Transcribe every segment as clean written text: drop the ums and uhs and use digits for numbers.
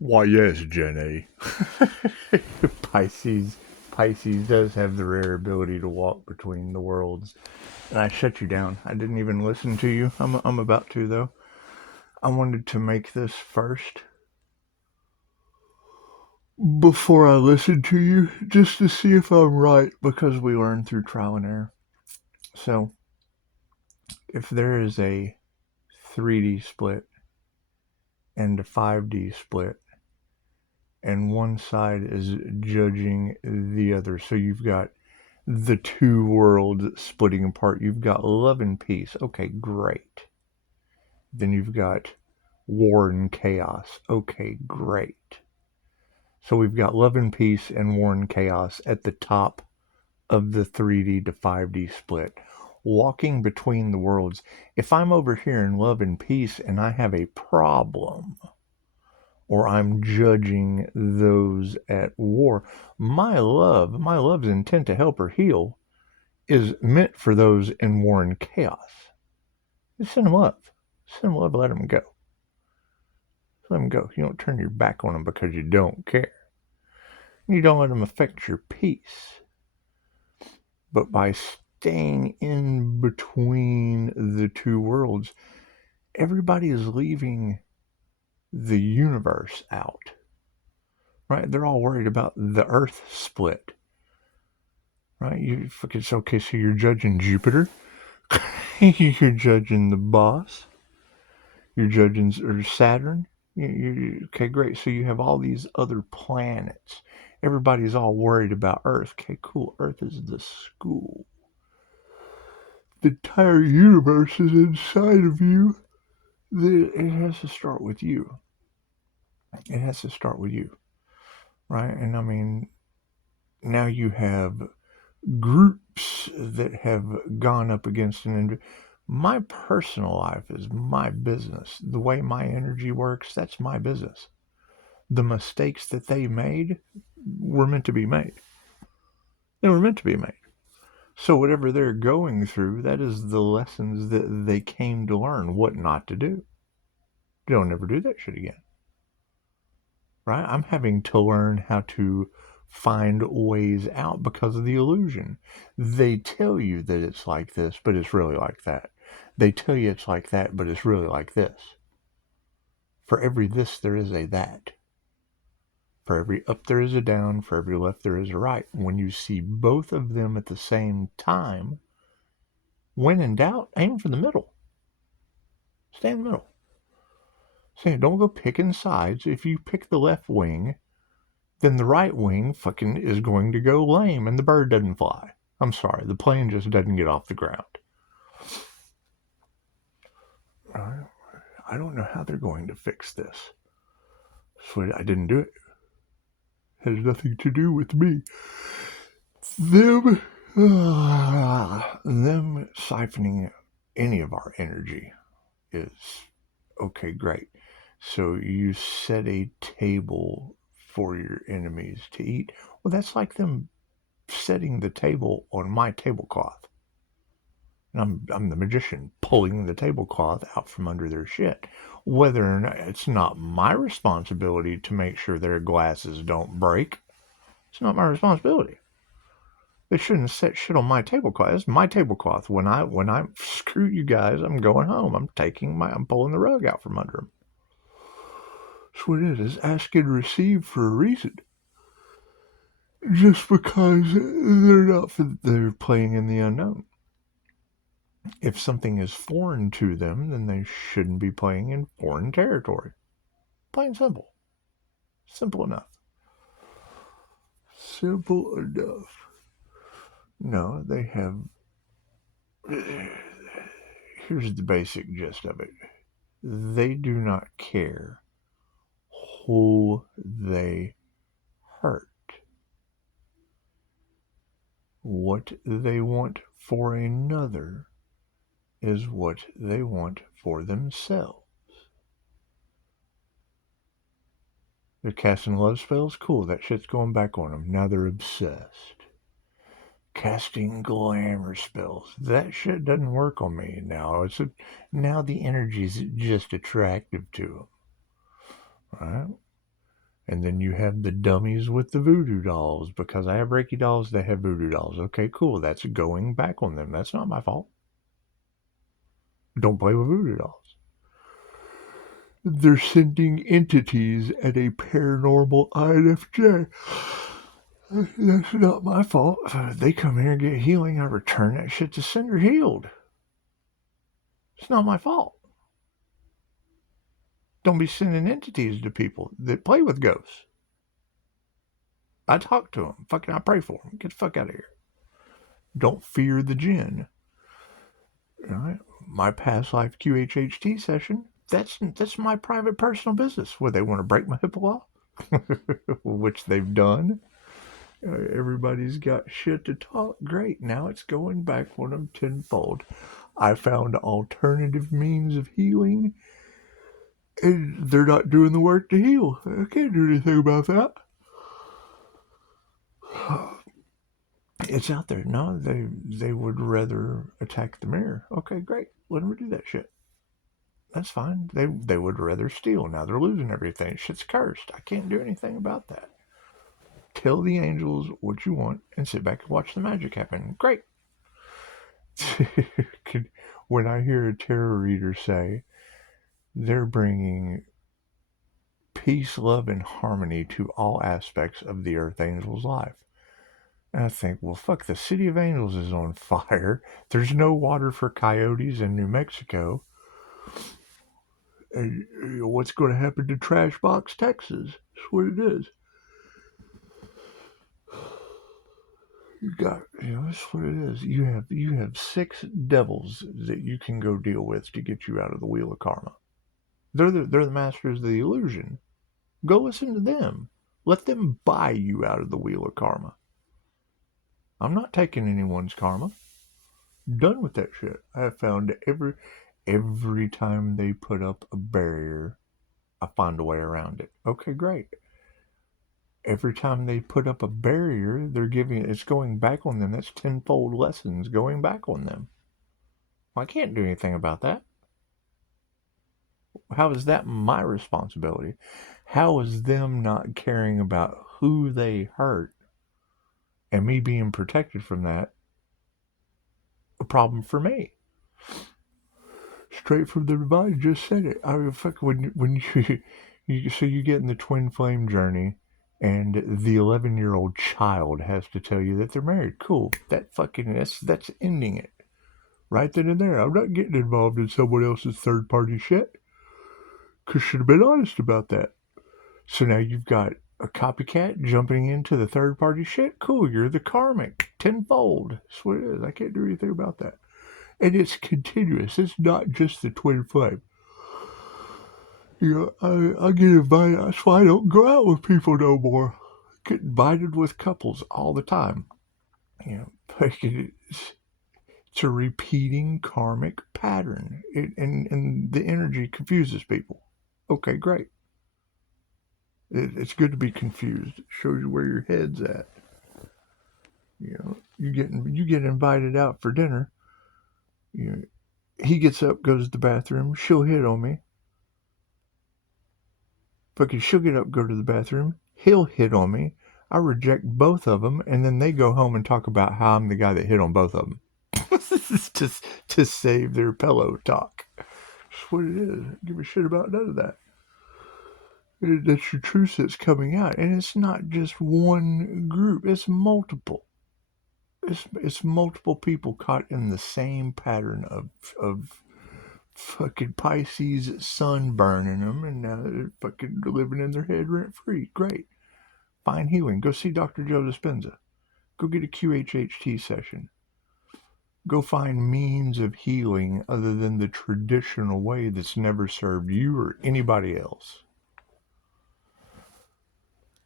Why, yes, Jenny. Pisces. Pisces does have the rare ability to walk between the worlds. And I shut you down. I didn't even listen to you. I'm about to, though. I wanted to make this first before I listen to you, just to see if I'm right, because we learn through trial and error. So, if there is a 3D split and a 5D split, and one side is judging the other, so you've got the two worlds splitting apart. You've got love and peace. Okay, great. Then you've got war and chaos. Okay, great. So we've got love and peace and war and chaos at the top of the 3D to 5D split. Walking between the worlds. If I'm over here in love and peace and I have a problem, or I'm judging those at war, my love's intent to help or heal is meant for those in war and chaos. Just send them love. Send them love, let them go. Let them go. You don't turn your back on them because you don't care. You don't let them affect your peace. But by staying in between the two worlds, everybody is leaving the universe out. Right? They're all worried about the Earth split. Right? It's okay, so you're judging Jupiter. You're judging the boss. You're judging Saturn. Okay, great. So you have all these other planets. Everybody's all worried about Earth. Okay, cool. Earth is the school. The entire universe is inside of you. It has to start with you. It has to start with you, right? And I mean, now you have groups that have gone up against an individual. My personal life is my business. The way my energy works, that's my business. The mistakes that they made were meant to be made. They were meant to be made. So whatever they're going through, that is the lessons that they came to learn what not to do. Don't never do that shit again. Right? I'm having to learn how to find ways out because of the illusion. They tell you that it's like this, but it's really like that. They tell you it's like that, but it's really like this. For every this, there is a that. For every up, there is a down. For every left, there is a right. When you see both of them at the same time, when in doubt, aim for the middle. Stay in the middle. Say, don't go picking sides. If you pick the left wing, then the right wing fucking is going to go lame and the bird doesn't fly. I'm sorry, the plane just doesn't get off the ground. I don't know how they're going to fix this. So I didn't do it. It has nothing to do with me. Them siphoning any of our energy is okay, great. So you set a table for your enemies to eat. Well, that's like them setting the table on my tablecloth. And I'm the magician pulling the tablecloth out from under their shit. Whether or not it's not my responsibility to make sure their glasses don't break, it's not my responsibility. They shouldn't set shit on my tablecloth. It's my tablecloth. When I screw you guys, I'm going home. I'm pulling the rug out from under them. That's what it is. Ask and receive for a reason. Just because they're playing in the unknown. If something is foreign to them, then they shouldn't be playing in foreign territory. Plain simple. Simple enough. Simple enough. No, they have. Here's the basic gist of it. They do not care who they hurt. What they want for another is what they want for themselves. They're casting love spells? Cool, that shit's going back on them. Now they're obsessed. Casting glamour spells. That shit doesn't work on me now. Now the energy's just attractive to them. Right? And then you have the dummies with the voodoo dolls. Because I have Reiki dolls, they have voodoo dolls. Okay, cool. That's going back on them. That's not my fault. Don't play with voodoo dolls. They're sending entities at a paranormal INFJ. That's not my fault. They come here and get healing. I return that shit to sender healed. It's not my fault. Don't be sending entities to people that play with ghosts. I talk to them. Fucking, I pray for them. Get the fuck out of here. Don't fear the jinn. All right. My past life QHHT session. That's my private personal business. Where they want to break my HIPAA law, which they've done. Everybody's got shit to talk. Great. Now it's going back on them tenfold. I found alternative means of healing, and they're not doing the work to heal. I can't do anything about that. It's out there. No, they would rather attack the mirror. Okay, great. Let them do that shit. That's fine. They would rather steal. Now they're losing everything. Shit's cursed. I can't do anything about that. Tell the angels what you want and sit back and watch the magic happen. Great. When I hear a tarot reader say they're bringing peace, love, and harmony to all aspects of the Earth Angel's life, and I think, well, fuck, the City of Angels is on fire. There's no water for coyotes in New Mexico. And what's going to happen to Trash Box, Texas? That's what it is. That's what it is. You have 6 devils that you can go deal with to get you out of the wheel of karma. They're the masters of the illusion. Go listen to them. Let them buy you out of the wheel of karma. I'm not taking anyone's karma. Done with that shit. I have found every time they put up a barrier, I find a way around it. Okay, great. Every time they put up a barrier, it's going back on them. That's tenfold lessons going back on them. Well, I can't do anything about that. How is that my responsibility? How is them not caring about who they hurt and me being protected from that a problem for me? Straight from the divine, just said it. I mean, fuck, when you get in the twin flame journey, and the 11-year-old child has to tell you that they're married. Cool. That's ending it. Right then and there. I'm not getting involved in someone else's third party shit. Cause should have been honest about that. So now you've got a copycat jumping into the third party shit. Cool. You're the karmic tenfold. That's what it is. I can't do anything about that. And it's continuous. It's not just the twin flame. I get invited. That's why I don't go out with people no more. I get invited with couples all the time. It's a repeating karmic pattern. And the energy confuses people. Okay, great. It's good to be confused. It shows you where your head's at. You get invited out for dinner. He gets up, goes to the bathroom. She'll hit on me. Fucking, she'll get up, go to the bathroom. He'll hit on me. I reject both of them, and then they go home and talk about how I'm the guy that hit on both of them. This is just to save their pillow talk. That's what it is. I don't give a shit about none of that. That's your truth that's coming out, and it's not just one group. It's multiple. It's multiple people caught in the same pattern of fucking Pisces sun burning them, and now they're fucking living in their head rent free. Great. Find healing. Go see Dr. Joe Dispenza. Go get a QHHT session. Go find means of healing other than the traditional way that's never served you or anybody else.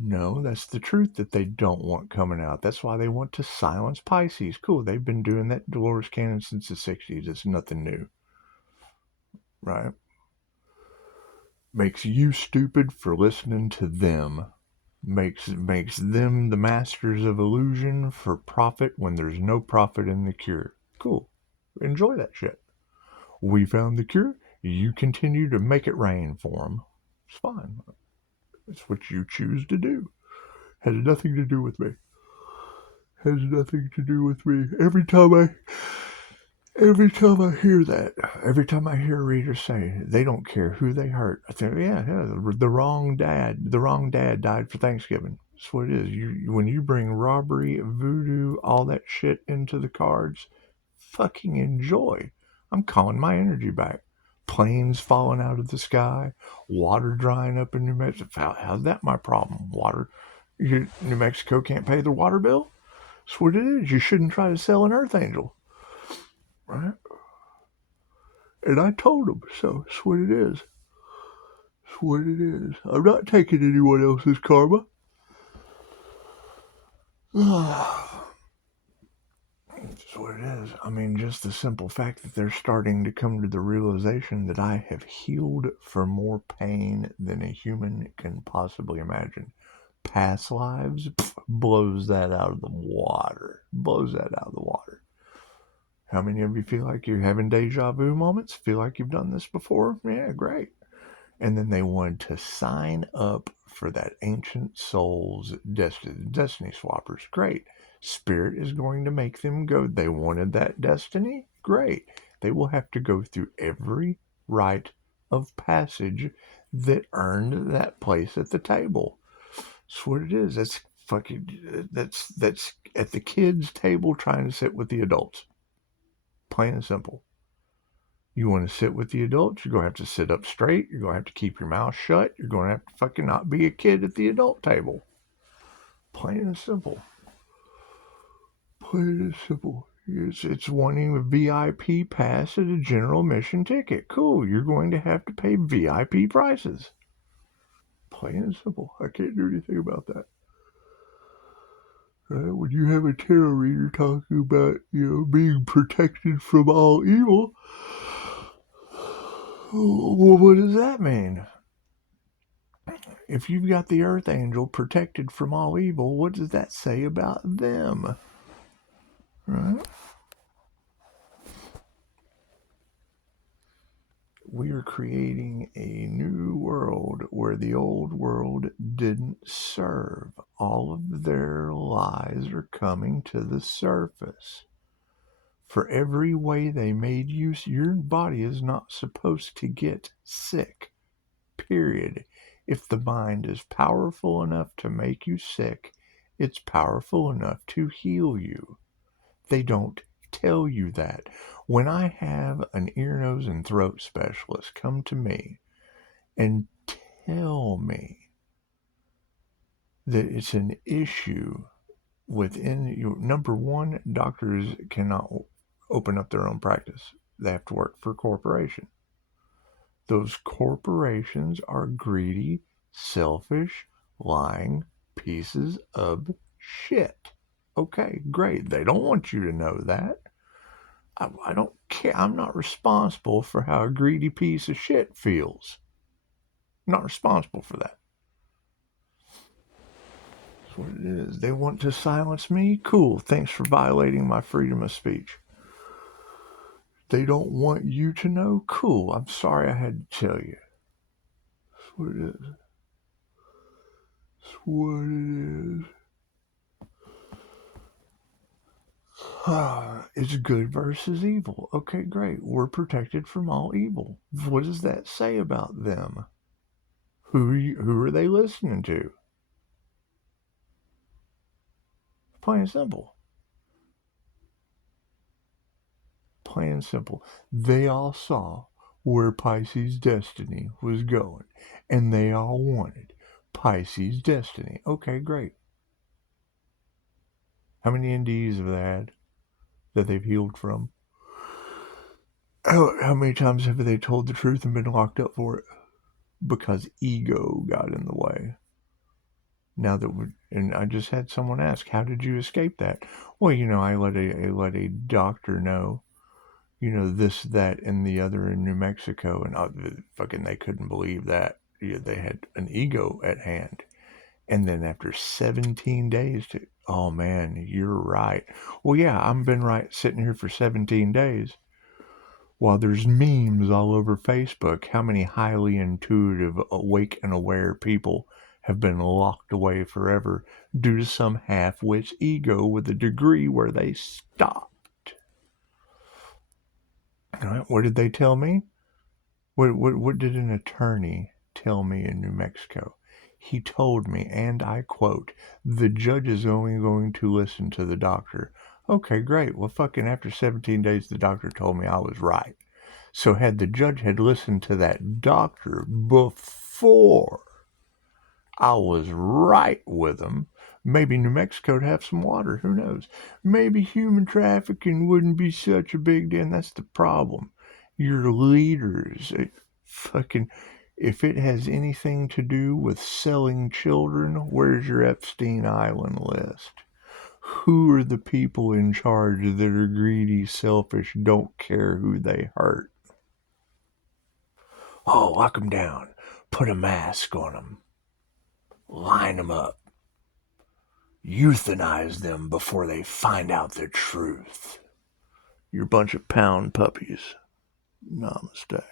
No, that's the truth that they don't want coming out. That's why they want to silence Pisces. Cool, they've been doing that Dolores Cannon since the 60s. It's nothing new. Right? Makes you stupid for listening to them. Makes them the masters of illusion for profit when there's no profit in the cure. Cool. Enjoy that shit. We found the cure. You continue to make it rain for them. It's fine. It's what you choose to do. Has nothing to do with me. Has nothing to do with me. Every time I hear that, every time I hear readers say they don't care who they hurt, I think, yeah, the wrong dad died for Thanksgiving. That's what it is. When you bring robbery, voodoo, all that shit into the cards, fucking enjoy. I'm calling my energy back. Planes falling out of the sky, water drying up in New Mexico. How's that my problem? New Mexico can't pay the water bill? That's what it is. You shouldn't try to sell an Earth Angel, right? And I told him, so that's what it is. That's what it is. I'm not taking anyone else's karma. That's what it is. I mean, just the simple fact that they're starting to come to the realization that I have healed for more pain than a human can possibly imagine. Past lives blows that out of the water. Blows that out of the water. How many of you feel like you're having deja vu moments? Feel like you've done this before? Yeah, great. And then they wanted to sign up for that ancient soul's destiny swappers. Great. Spirit is going to make them go. They wanted that destiny. Great. They will have to go through every rite of passage that earned that place at the table. That's what it is. That's at the kids' table trying to sit with the adults. Plain and simple. You want to sit with the adults, you're going to have to sit up straight. You're going to have to keep your mouth shut. You're going to have to fucking not be a kid at the adult table. Plain and simple. Plain and simple. It's wanting a VIP pass at a general admission ticket. Cool. You're going to have to pay VIP prices. Plain and simple. I can't do anything about that. Right? When you have a tarot reader talking about, being protected from all evil, well, what does that mean? If you've got the Earth Angel protected from all evil, what does that say about them? Right? We are creating a new world where the old world didn't serve. All of their lies are coming to the surface. For every way they made use, your body is not supposed to get sick. Period. If the mind is powerful enough to make you sick, it's powerful enough to heal you. They don't tell you that. When I have an ear, nose, and throat specialist come to me and tell me that it's an issue within you, number one, doctors cannot open up their own practice. They have to work for a corporation. Those corporations are greedy, selfish, lying pieces of shit. Okay, great. They don't want you to know that. I don't care. I'm not responsible for how a greedy piece of shit feels. I'm not responsible for that. That's what it is. They want to silence me? Cool. Thanks for violating my freedom of speech. They don't want you to know? Cool. I'm sorry I had to tell you. That's what it is. That's what it is. It's good versus evil. Okay, great. We're protected from all evil. What does that say about them? Who are they listening to? Plain and simple. Plain and simple. They all saw where Pisces' destiny was going, and they all wanted Pisces' destiny. Okay, great. How many NDEs have they had that they've healed from? How many times have they told the truth and been locked up for it? Because ego got in the way. And I just had someone ask, how did you escape that? Well, I let a doctor know, this, that, and the other in New Mexico, and fucking they couldn't believe that. They had an ego at hand. And then after 17 days oh man, you're right. Well, yeah, I've been sitting here for 17 days. While there's memes all over Facebook, how many highly intuitive, awake and aware people have been locked away forever due to some half-wit's ego with a degree where they stopped. What did they tell me? What did an attorney tell me in New Mexico? He told me, and I quote, the judge is only going to listen to the doctor. Okay, great. Well, fucking after 17 days, the doctor told me I was right. So had the judge had listened to that doctor before I was right with him, maybe New Mexico'd have some water. Who knows? Maybe human trafficking wouldn't be such a big deal. And that's the problem. Your leaders, fucking, if it has anything to do with selling children, where's your Epstein Island list? Who are the people in charge that are greedy, selfish, don't care who they hurt? Oh, lock them down. Put a mask on them. Line them up. Euthanize them before they find out the truth. You're a bunch of pound puppies. Namaste.